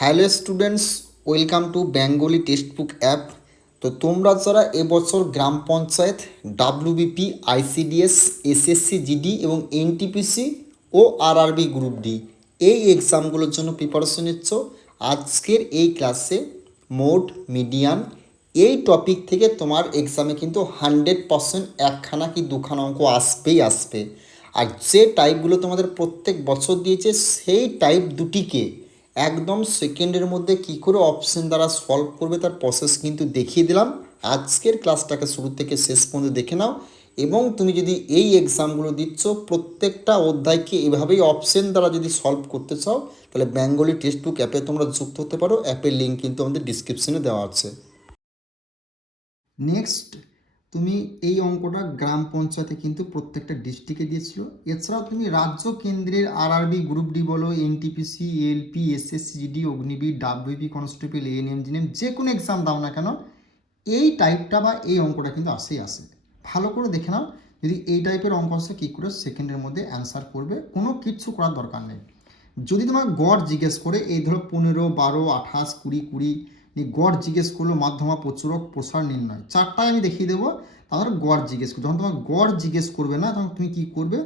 Hello students, welcome to Bengali text book app. তো তোমরা যারা এবছর গ্রাম panchayat, WBP, ICDS, SSC GD এবং এনটিপিসি ও আরআরবি গ্রুপ ডি এই এক্সামগুলোর জন্য প্রিপারেশন নিচ্ছ, আজকের এই ক্লাসে মোড, মিডিয়ান এই টপিক থেকে তোমার এক্সামে কিন্তু 100% একখানা কি দুখানা অঙ্ক আসবেই আসবে। আর যে টাইপগুলো তোমাদের প্রত্যেক বছর দিয়েছে সেই টাইপ দুটিকে একদম সেকেন্ডের মধ্যে কী করে অপশন দ্বারা সলভ করবে তার প্রসেস কিন্তু দেখিয়ে দিলাম। আজকের ক্লাসটাকে শুরু থেকে শেষ পর্যন্ত দেখে নাও, এবং তুমি যদি এই এক্সামগুলো দিচ্ছ প্রত্যেকটা অধ্যায়কে এভাবেই অপশন দ্বারা যদি সলভ করতে চাও, তাহলে বেঙ্গলি টেক্সট বুক অ্যাপে তোমরা যুক্ত হতে পারো। অ্যাপের লিঙ্ক কিন্তু আমাদের ডিসক্রিপশনে দেওয়া আছে। নেক্সট, তুমি এই অঙ্কটা গ্রাম পঞ্চায়েতে কিন্তু প্রত্যেকটা ডিস্ট্রিক্টে দিয়েছিল। এছাড়াও তুমি রাজ্য কেন্দ্রের আরআরবি, গ্রুপ ডি বলো, NTPC, LP, SSC GD, Agniveer, WB constable, ANM, GNM যে কোনো এক্সাম দাও না কেন, এই টাইপটা বা এই অঙ্কটা কিন্তু আসেই আসে। ভালো করে দেখে নাও, যদি এই টাইপের অঙ্ক আসে কী করে সেকেন্ডের মধ্যে অ্যান্সার করবে, কোনো কিচ্ছু করার দরকার নেই। যদি তোমার গড় জিজ্ঞেস করে, এই ধরো 15, 12, 28, 20, 20 গড় জিজ্ঞেস করলো, মাধ্যমা, প্রচুরক, প্রসার নির্ণয়, চারটায় আমি দেখিয়ে দেবো। তাহলে গড় জিজ্ঞেস করবে, যখন তোমার গড় জিজ্ঞেস করবে না, তখন তুমি কি করবে,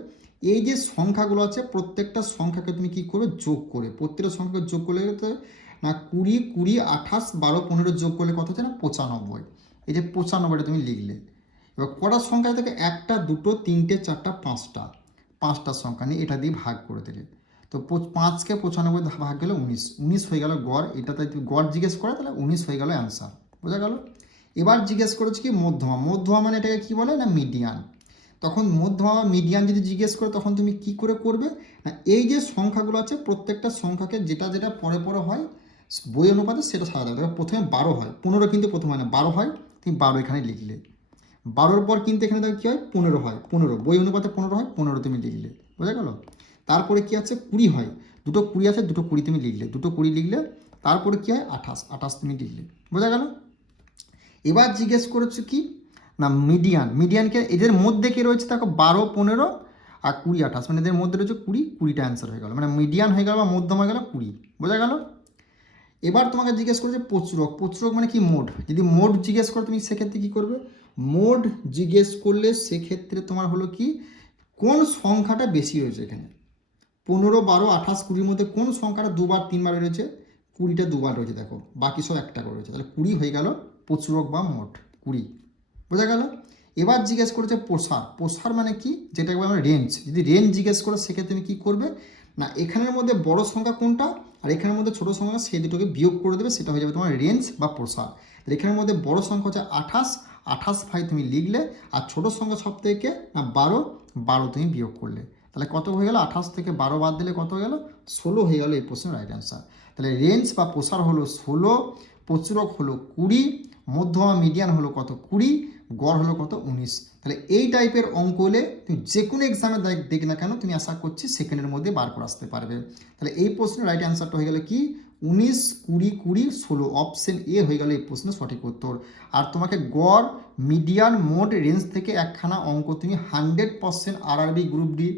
এই যে সংখ্যাগুলো আছে প্রত্যেকটা সংখ্যাকে তুমি কি করবে, যোগ করে, প্রত্যেকটা সংখ্যাকে যোগ করলে না 20, 20, 28, 12, 15 যোগ করলে কত হচ্ছে না 95। এই যে 95টা তুমি লিখলে। এবার কটা সংখ্যা থেকে, একটা, দুটো, তিনটে, চারটা, পাঁচটা সংখ্যা নিয়ে এটা দিয়ে ভাগ করে দিলে। তো 5কে 95 ভাগ গেলে 19 হয়ে গেল গড়। এটাতে যদি গড় জিজ্ঞেস করে তাহলে 19 হয়ে গেল অ্যান্সার। বোঝা গেল? এবার জিজ্ঞেস করেছে কি মধ্যমা। মধ্যমা মানে এটাকে কি বলে না মিডিয়ান। তখন মধ্যমা বা মিডিয়ান যদি জিজ্ঞেস করে তখন তুমি কি করে করবে না, এই যে সংখ্যাগুলো আছে প্রত্যেকটা সংখ্যাকে যেটা যেটা পরে পরে হয় বই অনুপাতে সেটা সাজা যাবে। প্রথমে 12 হয়, 15 কিন্তু প্রথমে হয় না, 12 হয়, তুমি 12 এখানে লিখলে। 12-র পর কিন্তু এখানে দেখো কী হয়, 15 হয়, 15 বই অনুপাতে 15 হয়, 15 তুমি লিখলে। বোঝা গেল? তারপরে কি আছে, 20 হয়, দুটো 20 আছে, দুটো 20 তুমি লিখলে, দুটো 20 লিখলে। তারপরে কি হয়, 28 তুমি লিখলে। বোঝা গেল? এবার জিজ্ঞেস করেছো কি না মিডিয়ান। মিডিয়ানকে এদের মধ্যে কে রয়েছে দেখো, 12, 15 আর 20, 28, মানে এদের মধ্যে রয়েছে 20টা অ্যান্সার হয়ে গেল, মানে মিডিয়ান হয়ে গেল বা মধ্যম হয়ে গেল 20। বোঝা গেল? এবার তোমাকে জিজ্ঞেস করেছে প্রচুরক। প্রচুরক মানে কি মোড। যদি মোড জিজ্ঞেস করো তুমি সেক্ষেত্রে কী করবে, মোড জিজ্ঞেস করলে সেক্ষেত্রে তোমার হলো কি কোন সংখ্যাটা বেশি হয়েছে এখানে। 15, 12, 28, 20-র মধ্যে কোন সংখ্যাটা দুবার তিনবার রয়েছে, 20টা দুবার রয়েছে দেখো, বাকি সব একটা করে রয়েছে, তাহলে 20 হয়ে গেল প্রচুরক বা মোট 20। বোঝা গেল? এবার জিজ্ঞেস করেছে প্রসার। প্রসার মানে কি, যেটাকে বলে আমরা রেঞ্জ। যদি রেঞ্জ জিজ্ঞেস করো সেক্ষেত্রে তুমি কী করবে না, এখানের মধ্যে বড় সংখ্যা কোনটা আর এখানের মধ্যে ছোটো সংখ্যা, সেই দুটোকে বিয়োগ করে দেবে, সেটা হয়ে যাবে তোমার রেঞ্জ বা প্রসার। এখানের মধ্যে বড় সংখ্যা হচ্ছে 28 ভাই তুমি লিখলে, আর ছোটো সংখ্যা সব থেকে না 12 তুমি বিয়োগ করলে, তাহলে কত হয়ে গেল, 28 থেকে 12 বাদ দিলে কত হয়ে গেল, 16 হয়ে গেল এই প্রশ্নের রাইট অ্যান্সার। তাহলে রেঞ্জ বা প্রসার হলো 16, প্রচুরক হলো 20, মধ্যমা মিডিয়ান হলো কত 20, গড় হলো কত 19। তাহলে এই টাইপের অঙ্ক হলে তুমি যে কোনো এক্সামে দেখ না কেন তুমি আশা করছি সেকেন্ডের মধ্যে বার করে আসতে পারবে। তাহলে এই প্রশ্নের রাইট অ্যান্সারটা হয়ে গেল কি 19, 20, 20, 16, অপশন এ হয়ে গেল এই প্রশ্নের সঠিক উত্তর। আর তোমাকে গড়, মিডিয়ান, মোড, রেঞ্জ থেকে একখানা অঙ্ক তুমি 100% RRB, group D,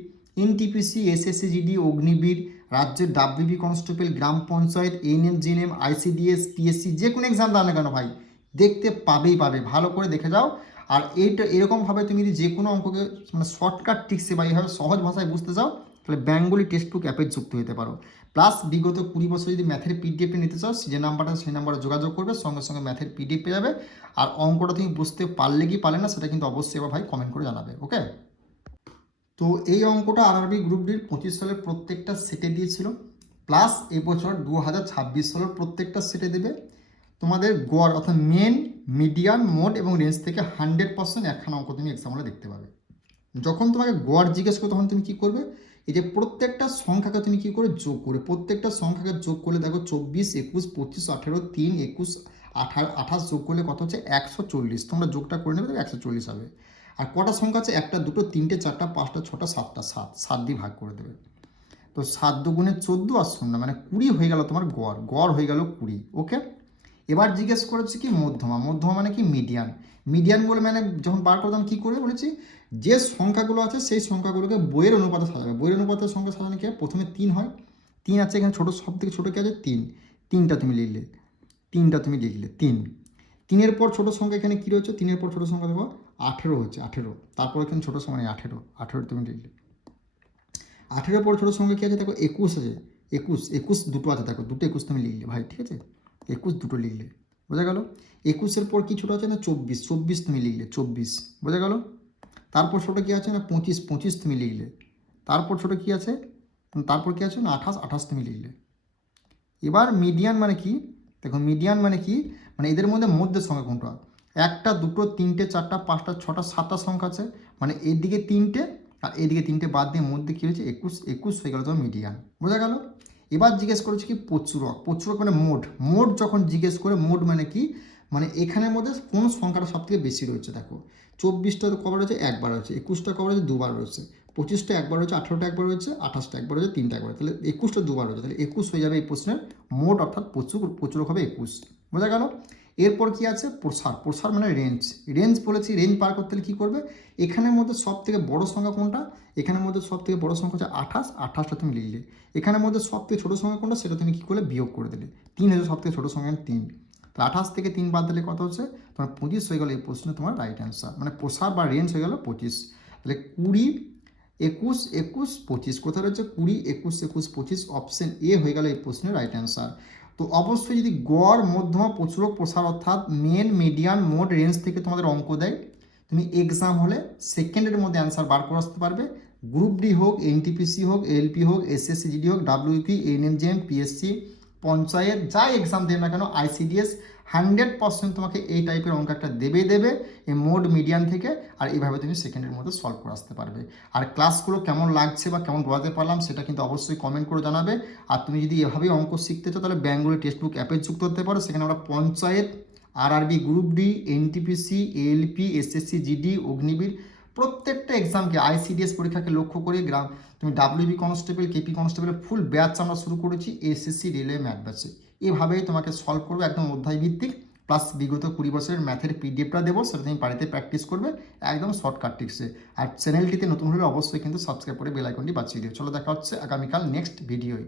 NTPC, SSC GD, Agniveer, রাজ্যের ডাব্লিউবি কনস্টেবল, গ্রাম panchayat, ANM, GNM, ICDS, PSC যে কোনো এক্সাম দাও না কেন ভাই দেখতে পাবেই পাবে। ভালো করে দেখে যাও। আর এইটা এরকমভাবে তুমি যদি যে কোনো অঙ্ককে মানে শর্টকাট ট্রিক্সে বা এইভাবে সহজ ভাষায় বুঝতে চাও, তাহলে বেঙ্গলি টেক্সট বুক অ্যাপে যুক্ত হতে পারো। প্লাস বিগত 20 বছর যদি ম্যাথের পিডিএফটা নিতে চাও, যে নাম্বারটা সেই নাম্বারে যোগাযোগ করবে, সঙ্গে সঙ্গে ম্যাথের পিডিএফ পেয়ে যাবে। আর অঙ্কটা তুমি বুঝতে পারলে কি পারলে না সেটা কিন্তু অবশ্যই এবার ভাই কমেন্ট করে জানাবে। ওকে? তো এই অঙ্কটা আরআরবি গ্রুপ ডির 25 সালের প্রত্যেকটা সেটে দিয়েছিল, প্লাস এবছর 2026 সালের প্রত্যেকটা সেটে দেবে। তোমাদের গড় অর্থাৎ মেন, মিডিয়ান, মোড এবং রেঞ্জ থেকে 100% একখানা অঙ্ক তুমি এক্সাম হলে দেখতে পাবে। যখন তোমাকে গড় জিজ্ঞেস করবে তখন তুমি কী করবে, এই যে প্রত্যেকটা সংখ্যাকে তুমি কী করে যোগ করবে, প্রত্যেকটা সংখ্যাকে যোগ করলে দেখো 24, 21, 25, 18, 3, 21, 28 যোগ করলে কত হচ্ছে 140। তোমরা যোগটা করে নেবে, 140 হবে। আর কটা সংখ্যা আছে, একটা, দুটো, তিনটে, চারটা, পাঁচটা, ছটা, সাতটা, 7 দিয়ে ভাগ করে দেবে। তো 7 দুগুণে 14 আর 0 মানে 20 হয়ে গেল তোমার গড়। গড় হয়ে গেল 20। ওকে? এবার জিজ্ঞেস করেছে কি মধ্যমা। মধ্যমা মানে কি মিডিয়ান। মিডিয়ান বলে মানে যখন বার করতাম কী করবে বলেছি, যে সংখ্যাগুলো আছে সেই সংখ্যাগুলোকে বইয়ের অনুপাতে সাজাবে। বইয়ের অনুপাতের সংখ্যা সাজানো কি হয়, প্রথমে 3 হয়, 3 আছে এখানে, ছোটো সব থেকে ছোটো কি আছে 3, তিনটা তুমি লিখলে, তিন। তিনের পর ছোটো সংখ্যা এখানে কী রয়েছে, তিনের পর ছোটো সংখ্যা দেখো 18 হচ্ছে, 18। তারপর এখানে ছোটো সংখ্যা নেই, 18 তুমি লিখলে। 18 পর ছোটো সংখ্যা কী আছে দেখো, 21 আছে, 21 দুটো আছে দেখো, দুটো 21 তুমি লিখলে ভাই, ঠিক আছে, 21 দুটো লিখলে, বোঝা গেল। 21-এর পর কী ছোটো আছে না, 24 তুমি লিখলে, 24, বোঝা গেল। তারপর ছোটো কী আছে না, 25 তুমি লিখলে। তারপর ছোটো কী আছে, তারপর কী আছে না, 28 তুমি লিখলে। এবার মিডিয়ান মানে কি দেখো, মিডিয়ান মানে কি, মানে এদের মধ্যে সংখ্যা কোনটা, একটা, দুটো, তিনটে, চারটা, পাঁচটা, ছটা, সাতটা সংখ্যা আছে, মানে এদিকে তিনটে আর এদিকে তিনটে বাদ দিয়ে মধ্যে কী হয়েছে 21 হয়ে গেল তোমার মিডিয়ান, বোঝা গেল। এবার জিজ্ঞেস করেছে কি প্রচুরক মানে মোট যখন জিজ্ঞেস করে, মোট মানে কি, মানে এখানের মধ্যে কোন সংখ্যাটা সব থেকে বেশি রয়েছে দেখো, 24টা কবার রয়েছে, একবার রয়েছে, 21টা কবার রয়েছে, দুবার রয়েছে, 25টা একবার রয়েছে, 18টা একবার রয়েছে, 28টা একবার রয়েছে, 3টা একবার, তাহলে 21টা দুবার রয়েছে, তাহলে 21 হয়ে যাবে এই প্রশ্নের মোট, অর্থাৎ প্রচুরক হবে 21, বোঝা গেল। এরপর কি আছে, প্রসার মানে রেঞ্জ বলেছি, রেঞ্জ পার করতে হলে কী করবে, এখানের মধ্যে সব থেকে বড় সংখ্যা কোনটা, এখানের মধ্যে সব থেকে বড় সংখ্যা হচ্ছে 28টা তুমি লিখলে। এখানের মধ্যে সব থেকে ছোটো সংখ্যা কোনটা, সেটা তুমি কী করলে, বিয়োগ করে দিলে। 3 হচ্ছে সব থেকে ছোটো সংখ্যা, 3, তাহলে 28 থেকে 3 বাদ দিলে কত হচ্ছে তোমার 25 হয়ে গেল এই প্রশ্নে তোমার রাইট অ্যান্সার, মানে প্রসার বা রেঞ্জ হয়ে গেল 25। তাহলে 20, 21, 25 কোথায় রয়েছে, 20, 21, 25, অপশন এ হয়ে গেল এই প্রশ্নের রাইট অ্যান্সার। তো অবশ্যই যদি গড়, মধ্যমা, প্রচুরক, প্রসার অর্থাৎ মেন, মিডিয়ান, মোড, রেঞ্জ থেকে তোমাদের অঙ্ক দেয়, তুমি এক্সাম হলে সেকেন্ডের মধ্যে অ্যান্সার বার করে আসতে পারবে। গ্রুপ ডি হোক, এনটিপিসি হোক, এলপি হোক, এসএসসি জিডি হোক, ডাব্লিউপি, এনএমজেএম, পিএসসি, পঞ্চায়েত, যা এক্সাম দেবে না কেন, আইসিডিএস 100% তোমাকে এই টাইপের অঙ্ক একটা দেবে এই মোড, মিডিয়ান থেকে, আর এইভাবে তুমি সেকেন্ডের মধ্যে সলভ করে আসতে পারবে। আর ক্লাসগুলো কেমন লাগছে বা কেমন বোঝাতে পারলাম সেটা কিন্তু অবশ্যই কমেন্ট করে জানাবে। আর তুমি যদি এভাবেই অঙ্ক শিখতে চাও তাহলে বেঙ্গলি টেক্সটবুক অ্যাপে যুক্ত হতে পারো, সেখানে আমরা panchayat, RRB, group D, NTPC, ALP, SSC GD, Agniveer প্রত্যেকটা এক্সামকে, আইসিডিএস পরীক্ষাকে লক্ষ্য করে তুমি ডাব্লিউবি কনস্টেবল, কেপি কনস্টেবলের ফুল ব্যাচ আমরা শুরু করেছি, এসএসসি, রেলওয়ে, ম্যাথ ব্যাচে। এভাবেই তোমাকে সলভ করবে, একদম অধ্যায় ভিত্তিক, প্লাস বিগত 20 বছরের ম্যাথের পিডিএফটা দেবো, সেটা তুমি বাড়িতে প্র্যাকটিস করবে একদম শর্টকাট টিক্সে। আর চ্যানেলটিতে নতুন হলে অবশ্যই কিন্তু সাবস্ক্রাইব করে বেল আইকনটি বাঁচিয়ে দিও। চলো দেখা হচ্ছে আগামীকাল নেক্সট ভিডিওয়।